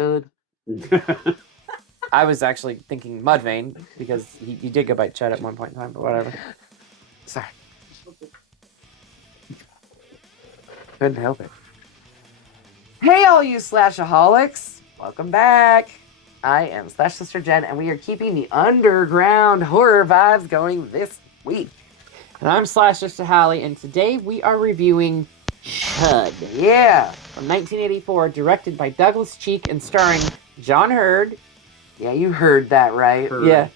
C.H.U.D. I was actually thinking Mudvayne because you did go by C.H.U.D at one point in time, but whatever. Sorry. Couldn't help it. Hey, all you Slashaholics! Welcome back. I am Slash Sister Jen, and we are keeping the underground horror vibes going this week. And I'm Slash Sister Hallie, and today we are reviewing C.H.U.D. Yeah, from 1984, directed by Douglas Cheek and starring John Hurd. Yeah, you heard that right. Hurd. Yeah,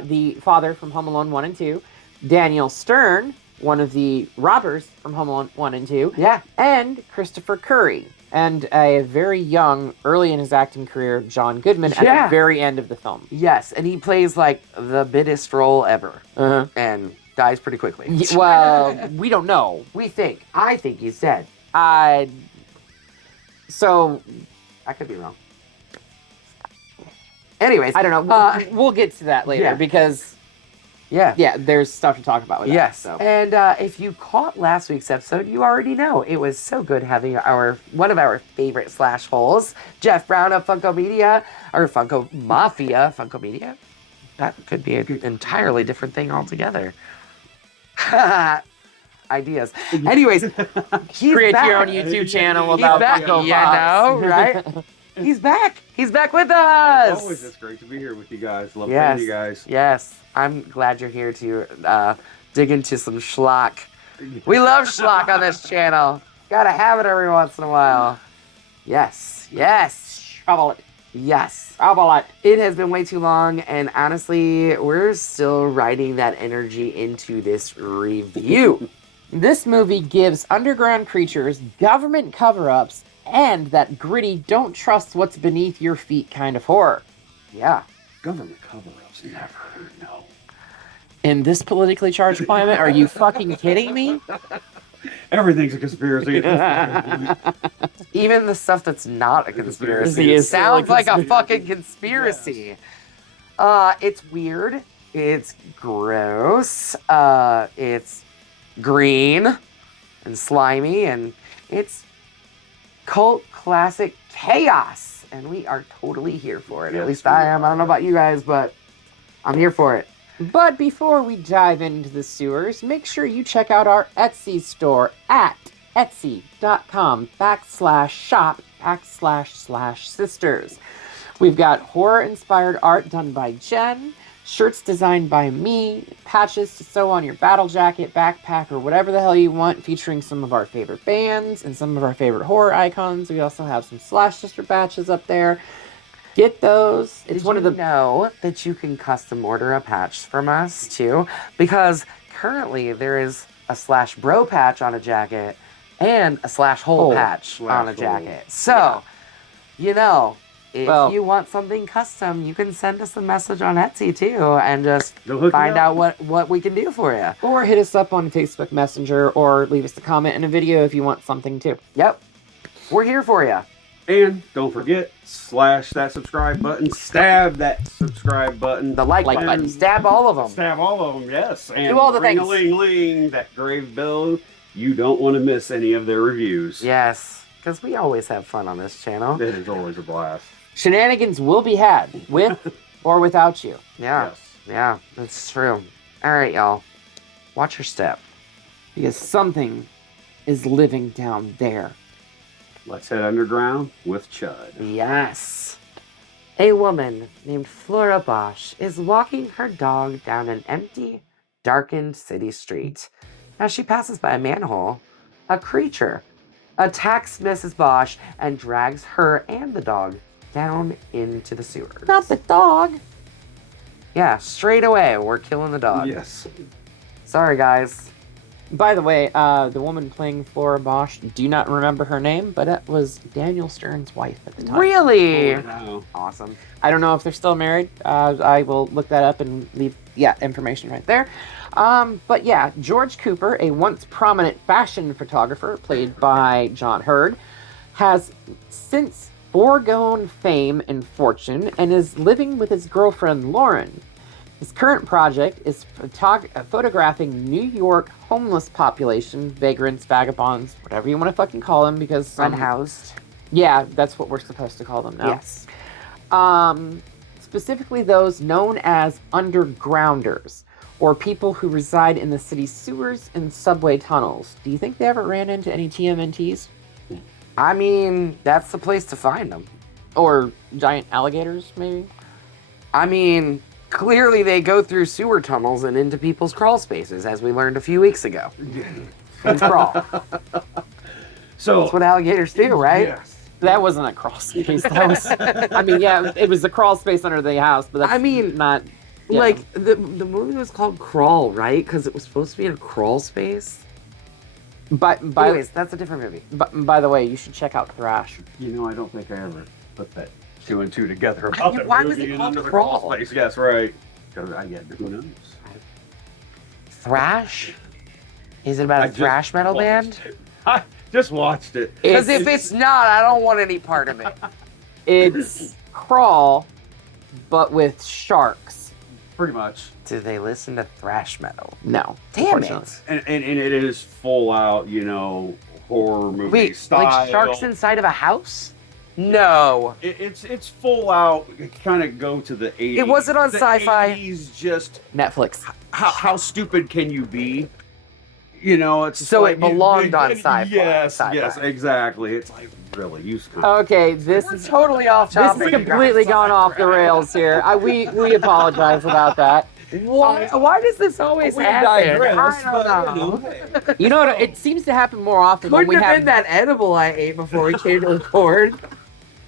the father from Home Alone 1 and 2. Daniel Stern, one of the robbers from Home Alone 1 and 2. Yeah. And Christopher Curry. And a very young, early in his acting career, John Goodman at the very end of the film. Yes, and he plays like the biggest role ever. And dies pretty quickly. Well, we don't know. We think. I think he's dead. So, I could be wrong. Anyways, I don't know. We'll get to that later because, there's stuff to talk about with that. Yes. So. And if you caught last week's episode, you already know it was so good having one of our favorite slash holes, Jeff Brown of Funko Media, or Funko Mafia, Funko Media. That could be an entirely different thing altogether. Ideas. Anyways, he's create back. your own YouTube channel about Funko Pops. You know, right? He's back. He's back with us. Always, it's great to be here with you guys. Love seeing you guys. Yes, I'm glad you're here to dig into some schlock. We love schlock on this channel. Gotta have it every once in a while. Yes. Trouble it. Yes. It has been way too long, and honestly, we're still riding that energy into this review. This movie gives underground creatures, government cover-ups, and that gritty, don't trust what's beneath your feet kind of horror. Yeah. Government cover-ups, never, no. In this politically charged climate, are you fucking kidding me? Everything's a conspiracy. Even the stuff that's not a conspiracy sounds like a fucking conspiracy. Yes. It's weird. It's gross. It's green and slimy, and it's cult classic chaos. And we are totally here for it. Yes, at least I am. I don't know about you guys, but I'm here for it. But before we dive into the sewers, make sure you check out our Etsy store at etsy.com/shop/sisters. We've got horror-inspired art done by Jen, shirts designed by me, patches to sew on your battle jacket, backpack, or whatever the hell you want, featuring some of our favorite bands and some of our favorite horror icons. We also have some Slash Sister patches up there. Get those. It's one of the... know that you can custom order a patch from us, too? Because currently there is a Slash Bro patch on a jacket and a Slash Hole patch on a jacket. So, you know, if you want something custom, you can send us a message on Etsy, too, and just find out what we can do for you. Or hit us up on Facebook Messenger, or leave us a comment in a video if you want something, too. Yep. We're here for you. And don't forget, slash that subscribe button, stab that subscribe button. The like button. Stab all of them. Stab all of them, yes. And do all the things. Ring-a-ling-ling, that grave bell. You don't want to miss any of their reviews. Yes, because we always have fun on this channel. It is always a blast. Shenanigans will be had, with or without you. Yeah, yes. That's true. All right, y'all. Watch your step. Because something is living down there. Let's head underground with C.H.U.D. Yes. A woman named Flora Bosch is walking her dog down an empty, darkened city street. As she passes by a manhole, a creature attacks Mrs. Bosch and drags her and the dog down into the sewers. Not the dog. Yeah, straight away, we're killing the dog. Yes. Sorry, guys. By the way, the woman playing Flora Bosch, do not remember her name, but it was Daniel Stern's wife at the time. Really? Oh, wow. Awesome. I don't know if they're still married. I will look that up and leave, information right there. But yeah, George Cooper, a once prominent fashion photographer played by John Hurd, has since foregone fame and fortune and is living with his girlfriend Lauren. His current project is photographing New York homeless population, vagrants, vagabonds, whatever you want to fucking call them, because unhoused. Yeah, that's what we're supposed to call them now. Yes. Specifically those known as undergrounders, or people who reside in the city's sewers and subway tunnels. Do you think they ever ran into any TMNTs? I mean, that's the place to find them. Or giant alligators, maybe? I mean, clearly they go through sewer tunnels and into people's crawl spaces, as we learned a few weeks ago. And crawl. So That's what alligators do, right? Yes. That wasn't a crawl space. That was, I mean, yeah, it was a crawl space under the house, but that's I mean, not... Yeah. Like, the movie was called Crawl, right? Because it was supposed to be in a crawl space? Anyways, that's a different movie. By the way, you should check out Thrash. You know, I don't think I ever put that 2 and 2 together about that Why was movie it and called Under the Crawl? Crawl Space. Yes, right. Because who knows? Thrash? Is it about a just thrash metal watched band? it. I just watched it. Because if it's not, I don't want any part of it. It's Crawl, but with sharks. Pretty much. Do they listen to thrash metal? No. Damn unfortunately. it. And it is full out, you know, horror movie Wait, style. like sharks inside of a house? No. It's full out. Kind of go to the 80s. It wasn't on The Sci-Fi. 80s just Netflix. how stupid can you be? You know, it's So like it belonged on Sci-Fi. Yes, Sci-Fi. yes, exactly. It's like really used to. Okay, this We're is totally off this topic. has completely gone off the rails here. We apologize about that. Why does this always happen? digress, I don't know. You know what? It seems to happen more often when Couldn't we have have, been that edible I ate before we came to record.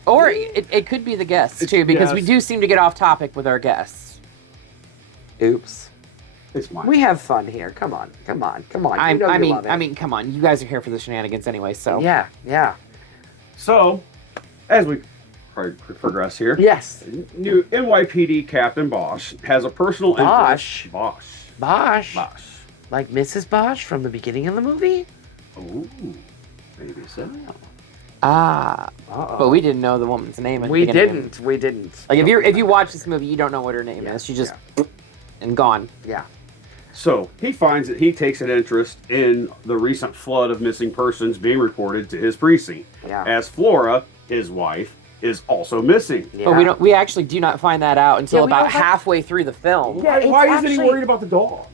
or it could be the guests too, because we Yes. do seem to get off topic with our guests. Oops. It's mine. We have fun here. Come on. You know I you love it. mean, come on, you guys are here for the shenanigans anyway. So Yeah. So, as we progress here, Yes. new NYPD Captain Bosch has a personal Bosch? interest. Bosch. Bosch. Bosch. Like Mrs. Bosch from the beginning of the movie? Ooh, maybe so. but we didn't know the woman's name. At the We beginning. didn't. Like if you watch this movie, you don't know what her name is. She just and gone. Yeah. So he finds that he takes an interest in the recent flood of missing persons being reported to his precinct. Yeah. As Flora, his wife, is also missing. Yeah. But we actually do not find that out until Yeah, we about don't have- halfway through the film. Yeah, it's Why isn't he actually- worried about the dog?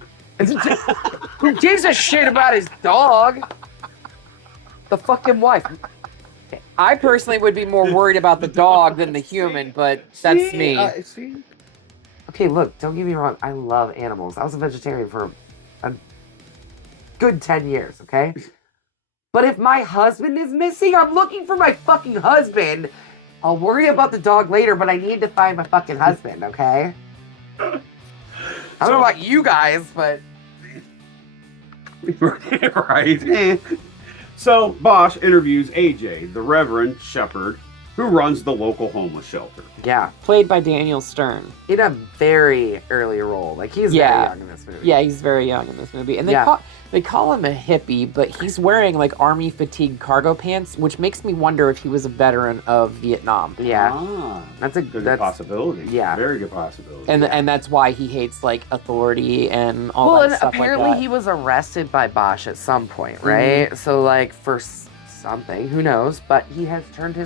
Who gives a shit about his dog? The fucking wife. I personally would be more worried about the dog than the human, but that's me. See? Okay, look, don't get me wrong. I love animals. I was a vegetarian for a good 10 years, okay? But if my husband is missing, I'm looking for my fucking husband. I'll worry about the dog later, but I need to find my fucking husband, okay? I don't know about you guys, but... Right. So Bosch interviews AJ, the Reverend Shepherd, who runs the local homeless shelter. Yeah, Played by Daniel Stern. in a very early role. Like, he's very young in this movie. Yeah, he's very young in this movie. And they call him a hippie, but he's wearing like army fatigue cargo pants, which makes me wonder if he was a veteran of Vietnam. Yeah. Ah, That's a good possibility. Yeah. Very good possibility. And that's why he hates like authority and all Well, that and stuff apparently like that. he was arrested by Bosch at some point, right? So, like, for something, who knows? But he has turned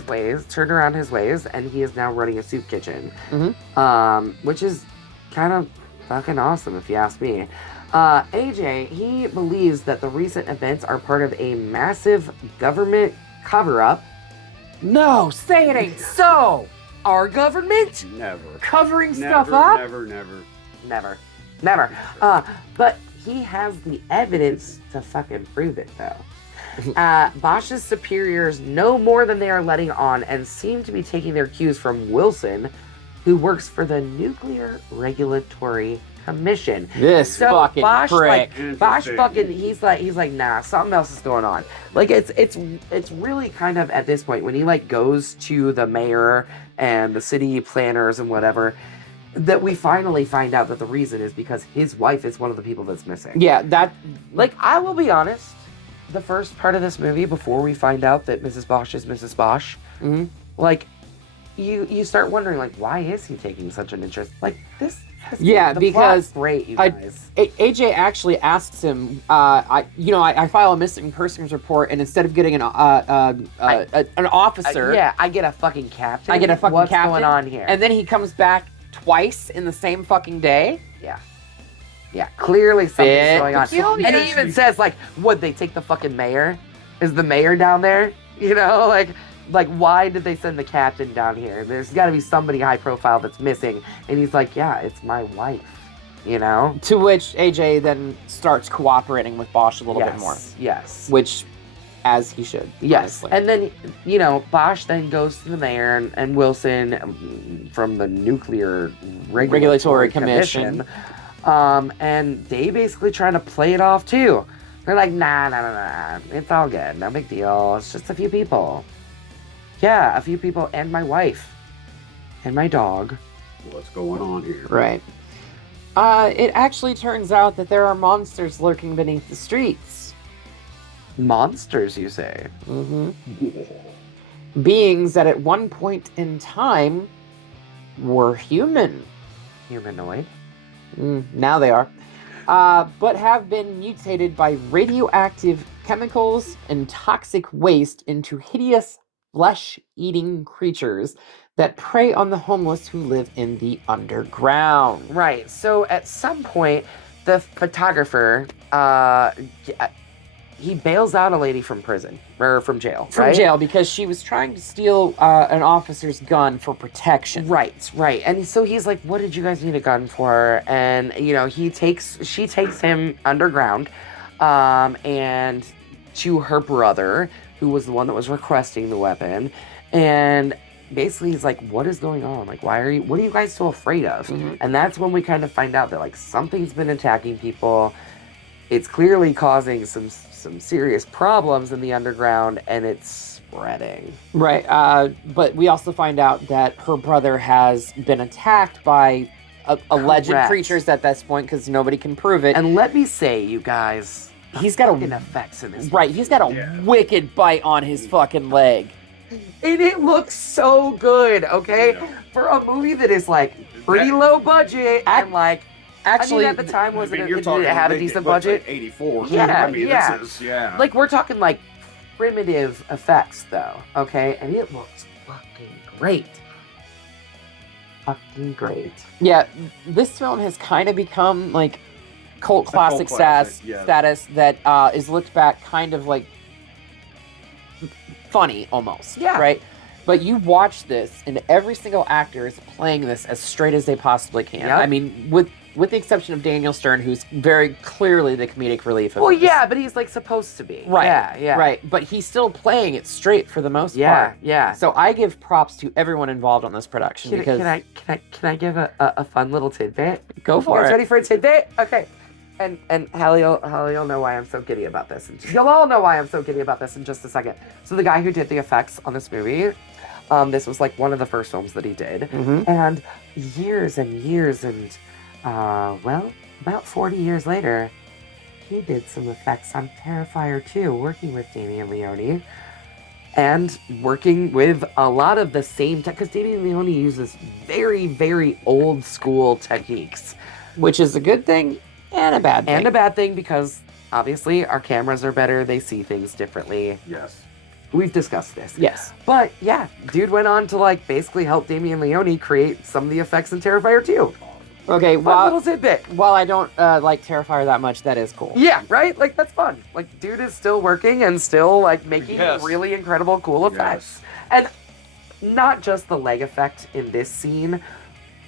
around his ways, and he is now running a soup kitchen, which is kind of fucking awesome, if you ask me. AJ, he believes that the recent events are part of a massive government cover-up. No, say it ain't so! Our government? Never. Covering stuff up? Never. Never. But he has the evidence to fucking prove it, though. Bosch's superiors know more than they are letting on and seem to be taking their cues from Wilson, who works for the Nuclear Regulatory Commission. This fucking prick. Bosch fucking, he's like, nah, something else is going on. Like, it's really kind of at this point when he like goes to the mayor and the city planners and whatever, that we finally find out that the reason is because his wife is one of the people that's missing. Yeah, that Like, I will be honest, the first part of this movie, before we find out that Mrs. Bosch is Mrs. Bosch, like, you start wondering, like, why is he taking such an interest? Like, this Yeah, The because plot's great, you I- guys. AJ actually asks him, I file a missing persons report, and instead of getting an officer, I get a fucking captain. I get a fucking What's captain. going on here? And then he comes back twice in the same fucking day. Yeah, clearly something's Bit going on. peculiar. And he even says, like, would they take the fucking mayor? Is the mayor down there? You know, like why did they send the captain down here? There's got to be somebody high profile that's missing. And he's like, yeah, it's my wife. You know? To which AJ then starts cooperating with Bosch a little bit more. Yes. Which, as he should. Yes. Honestly. And then, you know, Bosch then goes to the mayor and Wilson from the Nuclear Regulatory Commission. And they basically try to play it off too. They're like, nah. It's all good. No big deal. It's just a few people. Yeah, a few people and my wife. And my dog. What's going on here? Right. It actually turns out that there are monsters lurking beneath the streets. Monsters, you say? Mm-hmm. Beings that at one point in time were human. Humanoid. Now they are. But have been mutated by radioactive chemicals and toxic waste into hideous flesh-eating creatures that prey on the homeless who live in the underground. Right. So at some point, the photographer, he bails out a lady from prison, or from jail, From right? jail, because she was trying to steal an officer's gun for protection. Right. And so he's like, what did you guys need a gun for? And, you know, she takes him underground, and to her brother, who was the one that was requesting the weapon. And basically he's like, what is going on? Like, what are you guys so afraid of? Mm-hmm. And that's when we kind of find out that, like, something's been attacking people. It's clearly causing some serious problems in the underground, and it's spreading. Right. But we also find out that her brother has been attacked by alleged Correct. creatures at this point, because nobody can prove it. And let me say, you guys, he's got fucking effects in this. Right, he's got a wicked bite on his fucking leg. And it looks so good, okay? Yeah. For a movie that is, like, pretty low budget, and, like, Actually, I mean, at the time, did you're it talking have a late- decent what's budget? Like 84. Yeah, I mean, yeah. This is, Like, we're talking, like, primitive effects, though, okay? And it looks fucking great. Fucking great. yeah, this film has kind of become like cult classic classic, yes. status that is looked back kind of like funny almost. Yeah. Right? But you watch this, and every single actor is playing this as straight as they possibly can. Yep. I mean, with the exception of Daniel Stern, who's very clearly the comedic relief of Well, this. yeah, but he's, like, supposed to be. Right. Yeah. Right. But he's still playing it straight for the most part. Yeah. So I give props to everyone involved on this production because Can I give a fun little tidbit? go You for guys it. ready for a tidbit? Okay. And Hallie'll know why I'm so giddy about this. And you'll all know why I'm so giddy about this in just a second. So the guy who did the effects on this movie, this was like one of the first films that he did. Mhm. And years and years and, about 40 years later, he did some effects on Terrifier 2, working with Damien Leone. And working with a lot of the same tech, because Damien Leone uses very, very old school techniques. Which is a good thing and a bad thing. And a bad thing because obviously our cameras are better, they see things differently. Yes. We've discussed this. Yes. But yeah, dude went on to like basically help Damien Leone create some of the effects in Terrifier 2. Okay, Fun little tidbit. while I don't like Terrifier that much, that is cool. Yeah, right? Like that's fun. Like dude is still working and still like making Yes. really incredible cool effects. And not just the leg effect in this scene,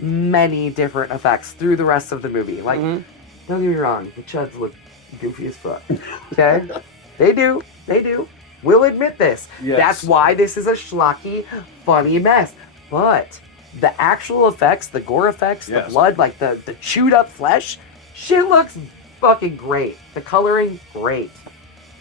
many different effects through the rest of the movie. Like Mhm. don't get me wrong, the Chuds look goofy as fuck. Okay? They do. We'll admit this. Yes. That's why this is a schlocky, funny mess. But the actual effects, the gore effects, Yes. the blood, like the chewed up flesh, shit looks fucking great. The coloring, great.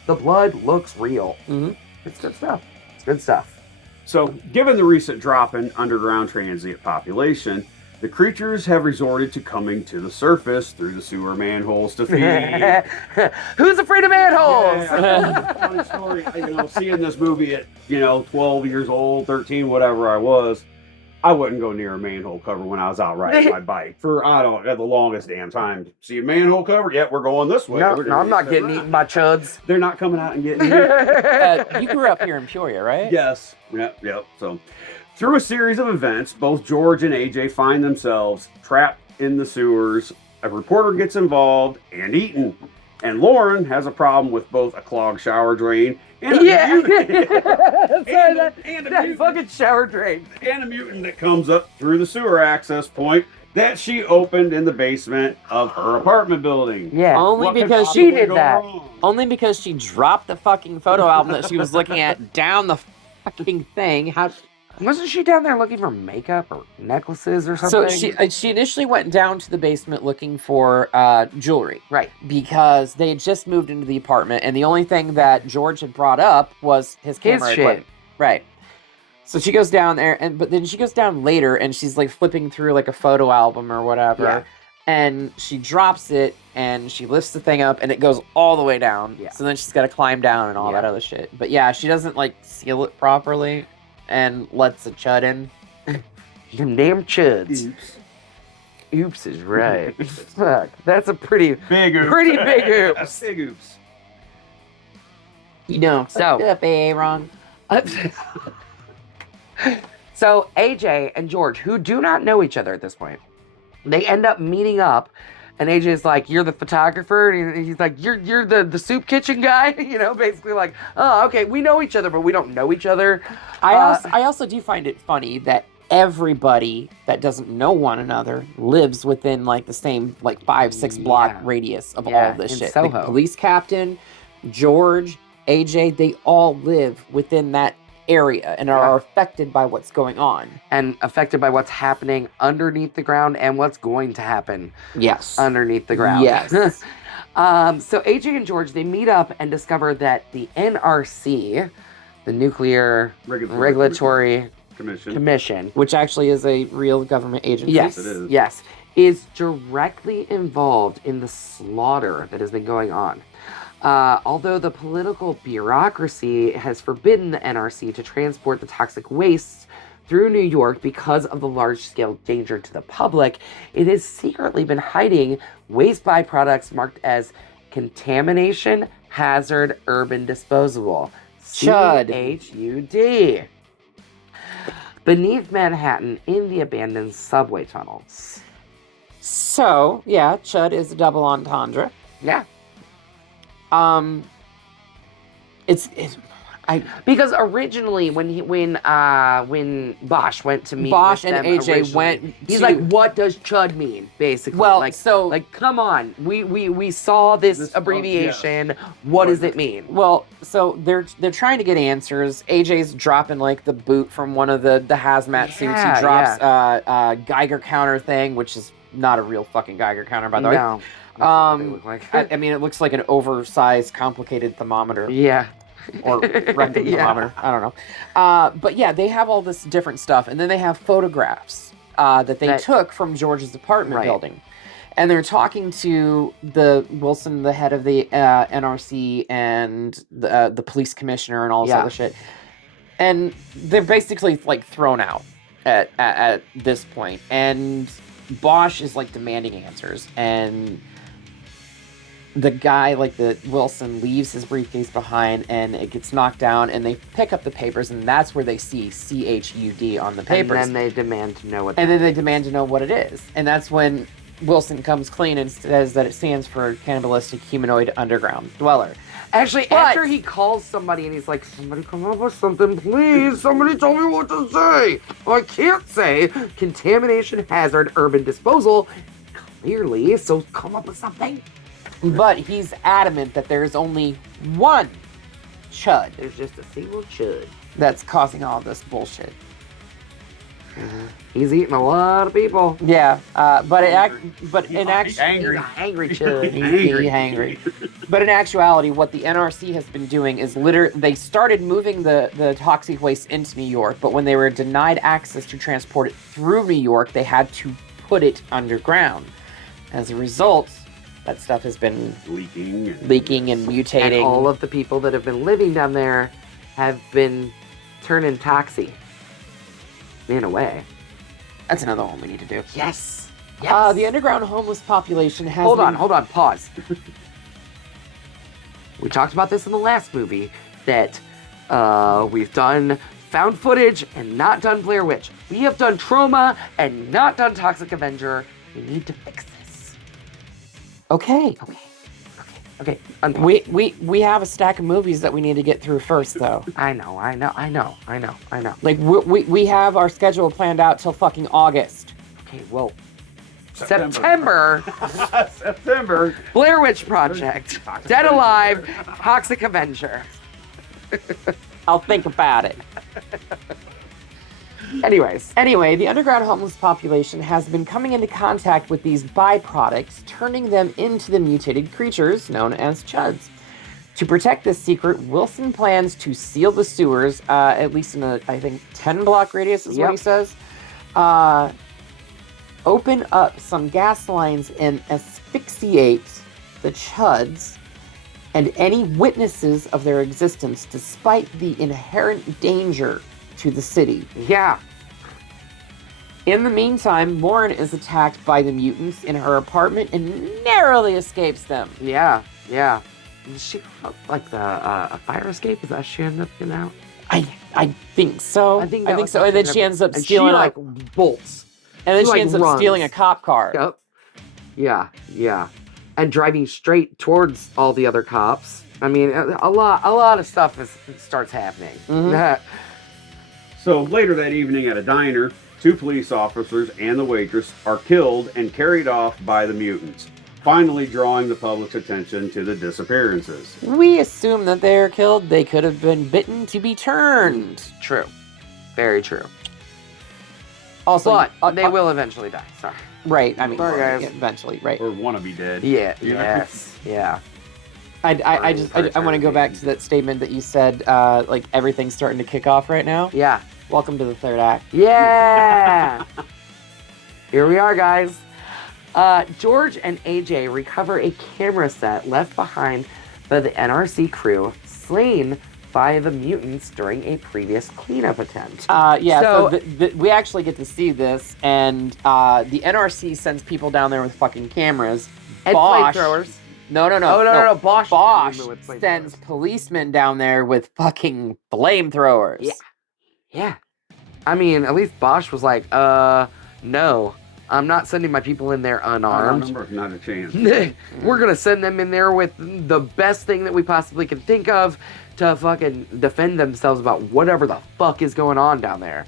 The blood looks real. Mhm. It's good stuff. It's good stuff. So, given the recent drop in underground transient population, the creatures have resorted to coming to the surface through the sewer manholes to feed. Who's afraid of manholes? Yeah, funny story. Seeing this movie at 12 years old, 13, whatever I was, I wouldn't go near a manhole cover when I was out riding my bike for, I don't know, the longest damn time. See a manhole cover? Yeah, we're going this way. No, We're no, gonna I'm not get getting right. eaten by chuds. They're not coming out and getting you. You grew up here in Peoria, right? Yes. Yep. So, through a series of events, both George and AJ find themselves trapped in the sewers. A reporter gets involved and eaten. And Lauren has a problem with both a clogged shower drain and a mutant. Sorry, that mutant. fucking shower drain. And a mutant that comes up through the sewer access point that she opened in the basement of her apartment building. Yeah. Only What could because she possibly did go that. wrong? Only because she dropped the fucking photo album that she was looking at down the fucking thing. How? Wasn't she down there looking for makeup or necklaces or So something? she initially went down to the basement looking for jewelry. Right. Because they had just moved into the apartment, and the only thing that George had brought up was his camera shit. equipment. Right. So she goes down there, but then she goes down later, and she's like flipping through like a photo album or whatever, Yeah. and she drops it, and she lifts the thing up, and it goes all the way down. Yeah. So then she's got to climb down and all Yeah. that other shit. But yeah, she doesn't like seal it properly, and lets the chud in. Them damn chuds. Oops. Oops is right. Fuck. That's a pretty Big oops. Pretty big oops. Big oops. You know. So- up, Aaron. So AJ and George, who do not know each other at this point, they end up meeting up, and AJ's like, "You're the photographer," and he's like, "You're the soup kitchen guy," you know, basically like, "Oh, okay, we know each other, but we don't know each other." I also do find it funny that everybody that doesn't know one another lives within like the same like 5-6 block Yeah. radius of all Yeah, of this in shit. Soho. The police captain, George, AJ, they all live within that area and are Yeah. affected by what's going on. And affected by what's happening underneath the ground and what's going to happen Yes. underneath the ground. Yes. So AJ and George, they meet up and discover that the NRC, the Nuclear Regulatory Commission, Which actually is a real government agency. yes, it is. yes, is directly involved in the slaughter that has been going on. Although the political bureaucracy has forbidden the NRC to transport the toxic wastes through New York because of the large-scale danger to the public, it has secretly been hiding waste byproducts marked as contamination, hazard, urban disposable. C.H.U.D. C.H.U.D. Beneath Manhattan in the abandoned subway tunnels. So, yeah, Chud is a double entendre. Yeah. Because originally when Bosch went to meet Bosch with and them AJ originally, went he's to- like, what does CHUD mean? Basically. Well, like so- come on. We saw this abbreviation. What does it mean? Well, so they're trying to get answers. AJ's dropping like the boot from one of the hazmat suits. Yeah, He drops a Geiger counter thing, which is not a real fucking Geiger counter, by the way. No. That's what they look like. I mean, it looks like an oversized, complicated thermometer. Yeah. Or rectal Yeah. thermometer. I don't know. But yeah, they have all this different stuff, and then they have photographs that they took from George's apartment building, and they're talking to the Wilson, the head of the NRC, and the police commissioner, and all this other shit, and they're basically like thrown out at this point, and Bosch is like demanding answers, and the guy, like the Wilson, leaves his briefcase behind, and it gets knocked down, and they pick up the papers, and that's where they see C.H.U.D. on the papers. And then they demand to know what. And then they demand to know what it is. And that's when Wilson comes clean and says that it stands for Cannibalistic Humanoid Underground Dweller. Actually, But- after he calls somebody and he's like, somebody come up with something, please. Somebody tell me what to say. I can't say contamination, hazard, urban disposal. Clearly, so come up with something. But he's adamant that there's only one Chud There's just a single chud. that's causing all this bullshit. He's eating a lot of people. Yeah, but He's in angry. He's a hangry chud. He's hangry. But in actuality, what the NRC has been doing is they started moving the toxic waste into New York, but when they were denied access to transport it through New York, they had to put it underground. As a result, that stuff has been leaking and mutating. And all of the people that have been living down there have been turning toxic. In a way. That's another one we need to do. Yes. Yes. The underground homeless population has Hold on, pause. We talked about this in the last movie, that we've done found footage and not done Blair Witch. We have done Trauma and not done Toxic Avenger. We need to fix this. Okay. We have a stack of movies that we need to get through first, though. I know. Like, we have our schedule planned out till fucking August. Okay, well, September. September. Blair Witch Project. Dead Alive. Toxic Avenger. I'll think about it. Anyway, the underground homeless population has been coming into contact with these byproducts, turning them into the mutated creatures known as C.H.U.Ds. To protect this secret, Wilson plans to seal the sewers, at least in a, I think, 10-block radius is what he says. Open up some gas lines and asphyxiate the C.H.U.Ds and any witnesses of their existence, despite the inherent danger to the city. Yeah. In the meantime, Lauren is attacked by the mutants in her apartment and narrowly escapes them. Yeah. Did she like a fire escape? Is that she ended up getting out? I think so. I think so. And then she ends up stealing bolts. And then she she ends up stealing a cop car. Yep. Yeah. And driving straight towards all the other cops. I mean, a lot of stuff starts happening. Mm-hmm. So later that evening at a diner, 2 police officers and the waitress are killed and carried off by the mutants, finally drawing the public's attention to the disappearances. We assume that they are killed. They could have been bitten to be turned. True. Very true. Also, but they will eventually die. Sorry. Right. I mean, Sorry, guys. eventually, right? Or want to be dead. Yeah. Yes. Yeah. I want to go back to that statement that you said, like everything's starting to kick off right now. Yeah. Welcome to the third act. Yeah. Here we are, guys. George and AJ recover a camera set left behind by the NRC crew, slain by the mutants during a previous cleanup attempt. So we actually get to see this, and the NRC sends people down there with fucking cameras. And flamethrowers. No. Bosch sends policemen down there with fucking flamethrowers. Yeah. I mean, at least Bosch was like, no, I'm not sending my people in there unarmed. Not a chance. We're going to send them in there with the best thing that we possibly can think of to fucking defend themselves about whatever the fuck is going on down there.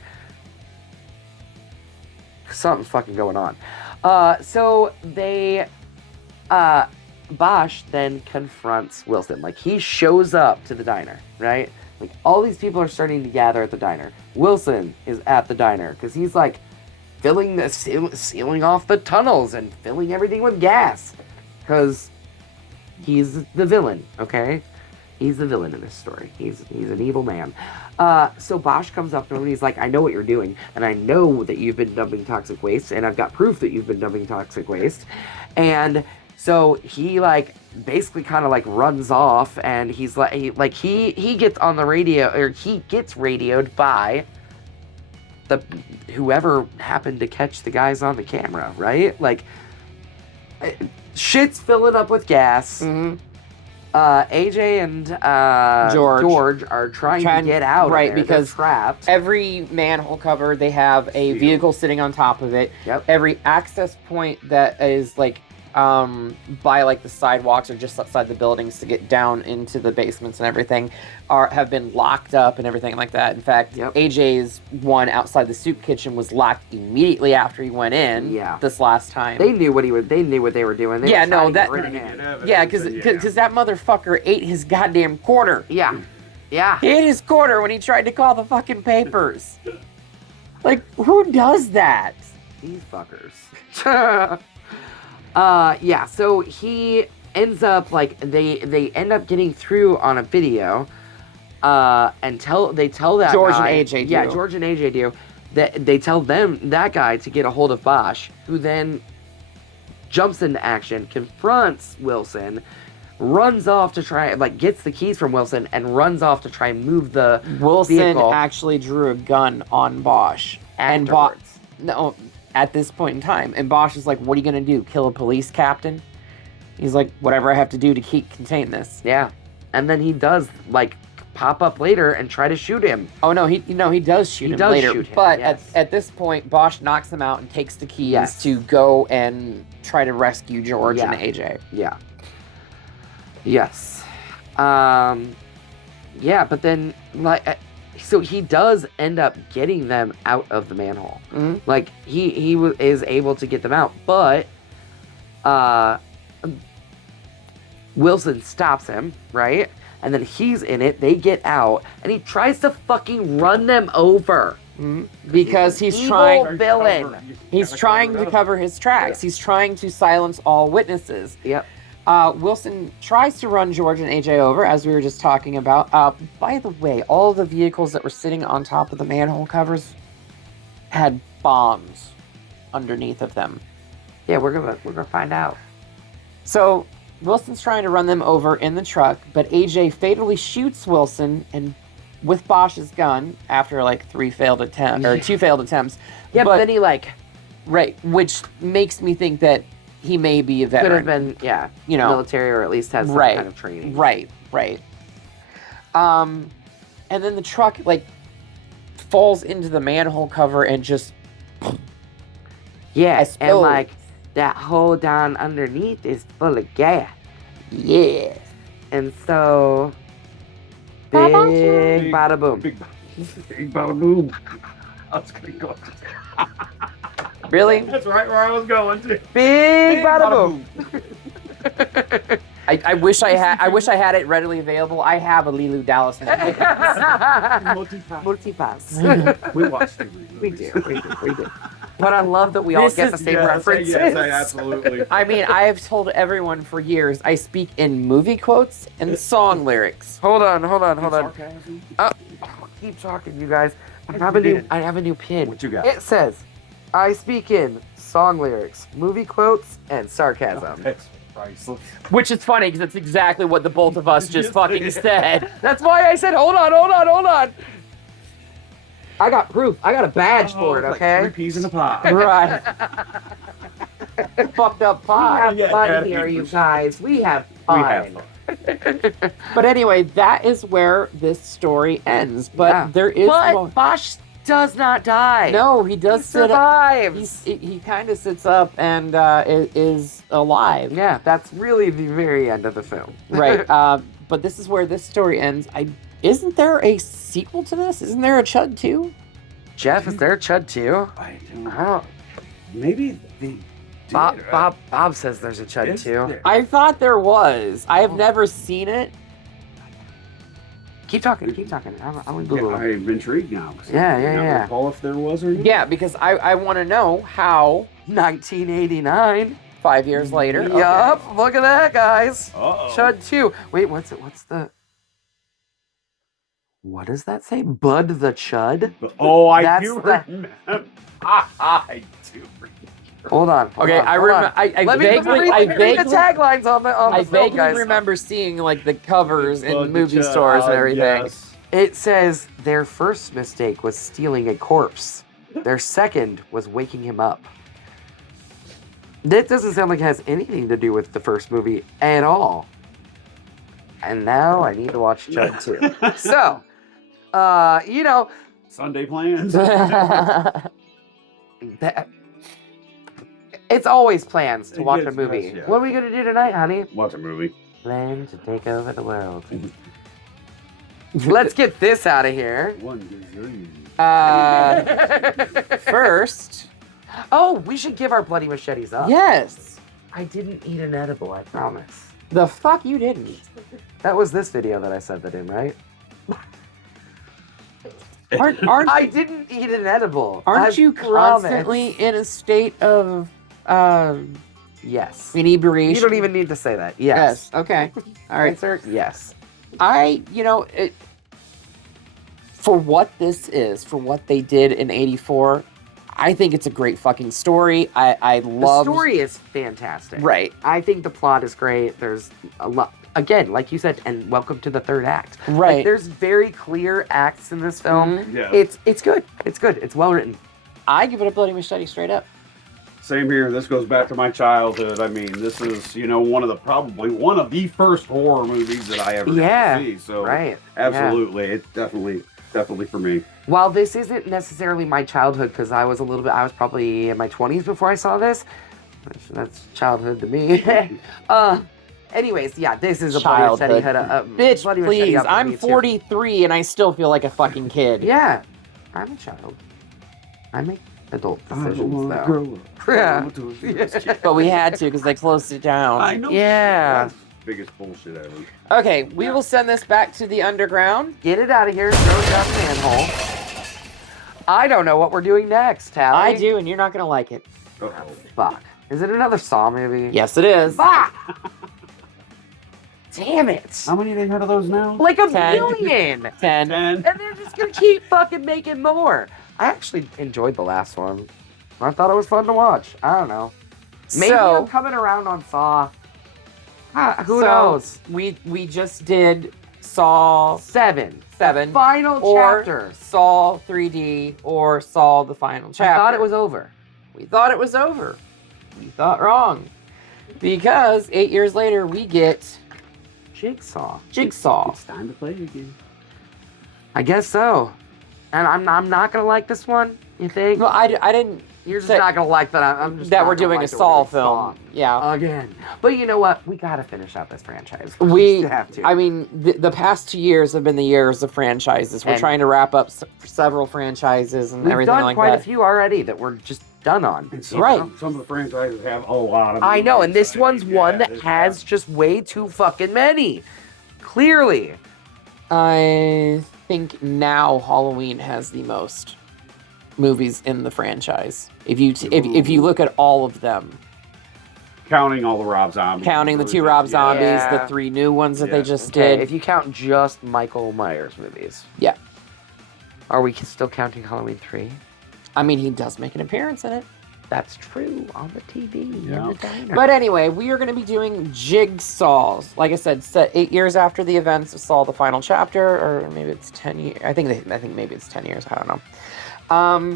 Something's fucking going on. So they, Bosch then confronts Wilson. Like, he shows up to the diner, right? Like, all these people are starting to gather at the diner. Wilson is at the diner because he's like sealing off the tunnels and filling everything with gas. Because he's the villain, okay? He's the villain in this story. He's an evil man. So Bosch comes up to him and he's like, I know what you're doing, and I know that you've been dumping toxic waste, and I've got proof that you've been dumping toxic waste. And so he like basically kind of like runs off, and he's like he gets on the radio, or he gets radioed by the whoever happened to catch the guys on the camera, right? Like, shit's filling up with gas. Mm-hmm. AJ and George are trying to get out, right? Of there. Because they're trapped. Every manhole cover, they have a vehicle sitting on top of it. Yep. Every access point that is like by like the sidewalks or just outside the buildings to get down into the basements and everything have been locked up and everything like that. In fact, AJ's one outside the soup kitchen was locked immediately after he went in. Yeah. This last time. They knew what they knew what they were doing. Because that motherfucker ate his goddamn quarter. Yeah. He ate his quarter when he tried to call the fucking papers. Like, who does that? These fuckers. So he ends up, like, they end up getting through on a video, and they tell that George guy, and AJ do. Yeah, George and AJ do. That they tell that guy to get a hold of Bosch, who then jumps into action, confronts Wilson, runs off to try, like, gets the keys from Wilson, and runs off to try and move the Wilson vehicle. actually drew a gun on Bosch. Afterwards. at this point in time. And Bosch is like, what are you going to do? Kill a police captain? He's like, whatever I have to do to contain this. Yeah. And then he does, like, pop up later and try to shoot him. Oh, no, he does shoot him later. Shoot him, but yes. at this point, Bosch knocks him out and takes the keys to go and try to rescue George and AJ. Yeah. Yes. Yeah, but then, like, so he does end up getting them out of the manhole. Mm-hmm. Like, he is able to get them out, but Wilson stops him, right? And then he's in it, they get out, and he tries to fucking run them over. Mm-hmm. Because he's Evil trying... villain. He's trying to cover his tracks. He's trying to silence all witnesses. Yep. Wilson tries to run George and AJ over, as we were just talking about. By the way, all the vehicles that were sitting on top of the manhole covers had bombs underneath of them. Yeah, we're gonna find out. So Wilson's trying to run them over in the truck, but AJ fatally shoots Wilson and with Bosch's gun after like 2 failed attempts. Yeah, but then he right, which makes me think that he may be a veteran. could have been, military or at least has some kind of training. Right. And then the truck falls into the manhole cover and just Yeah, and explodes. that hole down underneath is full of gas. Yeah. And so big bada boom. Big bada boom. I was gonna go. Really? That's right where I was going to. Big bada boom. I wish I had it readily available. I have a Lilu Dallas Multipass. We watched it. We do. But I love that we all get the same references. Yes, absolutely. I mean, I have told everyone for years I speak in movie quotes and song lyrics. Hold on. Sarcasm? Keep talking, you guys. I have a new pin. What you got? It says, I speak in song lyrics, movie quotes, and sarcasm. That's priceless. Which is funny because that's exactly what the both of us just fucking said. That's why I said, hold on. I got proof. I got a badge for it, Like okay? 3 peas in a pot. Right. Fucked up We pie. have Yeah, fun yeah. here, you guys. We have We fun. have fun. But anyway, that is where this story ends. But there is But Bosch does not die. no, he does He sit up. survives. He kind of sits up and is alive. Yeah, that's really the very end of the film. Right. But this is where this story ends. Isn't there a sequel to this? Isn't there a C.H.U.D 2? Jeff, is there a C.H.U.D 2? I I don't. don't. Maybe the. Bob says there's a C.H.U.D 2. I thought there was. I have never seen it. Keep talking. I'm gonna Google it. I'm intrigued now. Yeah. I don't recall if there was or not. Yeah, because I want to know how 1989. 5 years later. Yup. Look at that, guys. Uh-oh. C.H.U.D 2. Wait, what's it? What's the? What does that say? Bud the Chud? Oh, I That's do the- remember. I do remember. Hold on. Okay, I remember. I Let me vaguely, read I the vaguely, taglines on the I film, vaguely guys. remember seeing like the covers in Bud the movie Chud. stores and everything. Yes. It says their first mistake was stealing a corpse. Their second was waking him up. That doesn't sound like it has anything to do with the first movie at all. And now I need to watch C.H.U.D 2. So, Sunday plans. that, it's always plans to watch a Yes, movie. yes, yeah. What are we going to do tonight, honey? Watch a movie. Plan to take over the world. Let's get this out of here. First, Oh, we should give our bloody machetes up. yes. I didn't eat an edible, I promise. The fuck you didn't. That was this video that I said that in, right? Aren't I didn't eat an edible. aren't I you promise. constantly in a state of Yes. inebriation? You don't even need to say that. Yes. Okay. All right. Answer, yes. For what this is, for what they did in '84, I think it's a great fucking story. I love The story is fantastic. Right. I think the plot is great. There's a lot. Again, like you said, and welcome to the third act. Right. Like, there's very clear acts in this film. Mhm. Yeah. It's good. It's good. It's well written. I give it a bloody machete straight up. Same here. This goes back to my childhood. I mean, this is, probably one of the first horror movies that I ever got to see. So, right. absolutely, it's definitely for me. While this isn't necessarily my childhood, because I was probably in my 20s before I saw this. That's childhood to me. Anyways, yeah, this is a Childhood. Bitch, bloody please. machete up for I'm me, too. 43 and I still feel like a fucking kid. Yeah, I'm a child. I make adult decisions, though. Grow up. Yeah. But we had to because they closed it down. I know. Yeah. That's the biggest bullshit ever. Okay, we will send this back to the underground. Get it out of here. Throw it down the manhole. I don't know what we're doing next, Tally. I do, and you're not going to like it. Uh-oh. Fuck. Is it another Saw movie? Yes, it is. Fuck! Damn it. How many they had of those now? Like a 10. million. 10. 10. And they're just gonna keep fucking making more. I actually enjoyed the last one. I thought it was fun to watch. I don't know. Maybe I'm coming around on Saw. Who knows? We just did Saw 7. 7. The final or chapter. Saw 3D or Saw the final chapter. I thought it was over. We thought it was over. We thought wrong. Because 8 years later, we get Jigsaw. Jigsaw. It's time to play again. I guess so. And I'm not gonna like this one. You think? Well, I didn't. You're just say not gonna like that. I'm just that not we're gonna doing like a that Saw we're doing film. Yeah. Again. But you know what? We gotta finish out this franchise. We just have to. I mean, the past 2 years have been the years of franchises. We're And trying to wrap up several franchises and we've everything done like quite that. a few already that we're just done on. And some, Right. Some of the franchises have a lot of. I know, and this movies. one's one that this has just way too fucking many. Clearly. I think now Halloween has the most movies in the franchise. If you look at all of them, counting all the Rob Zombies, counting the 2 Rob Zombies, Yeah. the 3 new ones that they Yeah. just Okay, did. if you count just Michael Myers movies. Yeah. Are we still counting Halloween 3? I mean, he does make an appearance in it. That's true, on the TV, Yeah. in the diner. But anyway, we are going to be doing Jigsaws. Like I said, set 8 years after the events of Saw the final chapter, or maybe it's 10 years. I think maybe it's 10 years. I don't know.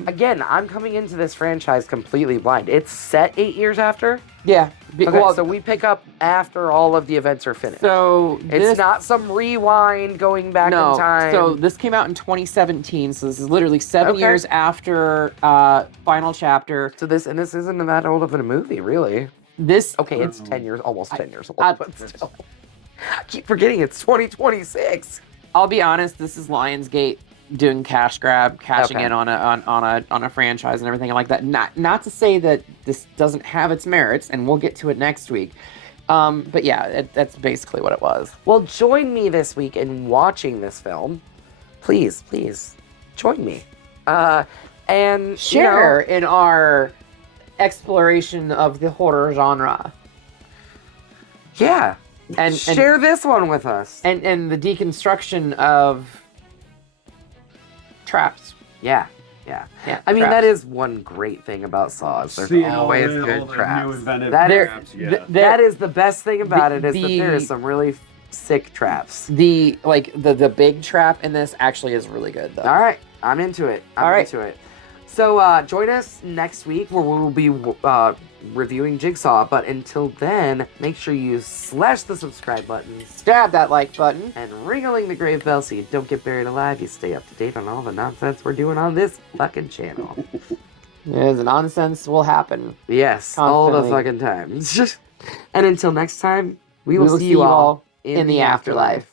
Again, I'm coming into this franchise completely blind. It's set 8 years after? Yeah. Okay, so we pick up after all of the events are finished. So It's not some rewind going back in time. So this came out in 2017. So this is literally 7 Okay. years after final chapter. So this isn't that old of a movie, really. This Okay, it's 10 years, almost 10 years old, but still. I keep forgetting it's 2026. I'll be honest. This is Lionsgate doing cash grab, cashing Okay. in on a franchise and everything like that. Not to say that this doesn't have its merits, and we'll get to it next week. But yeah, that's basically what it was. Well, join me this week in watching this film. Please join me. And Share in our exploration of the horror genre. Yeah. And share this one with us. and the deconstruction of traps. Yeah. I mean, traps. that is one great thing about Saws. There's always good traps. That is the best thing about it, is that there is some really sick traps. The big trap in this actually is really good, though. All right, I'm into it. I'm into it. So join us next week where we will be reviewing Jigsaw. But until then, make sure you slash the subscribe button, Stab that like button, and ring-a-ling the grave bell so you don't get buried alive. You stay up to date on all the nonsense we're doing on this fucking channel. The nonsense will happen. Yes, all the Constantly. fucking time. And until next time, we will see you all in the afterlife.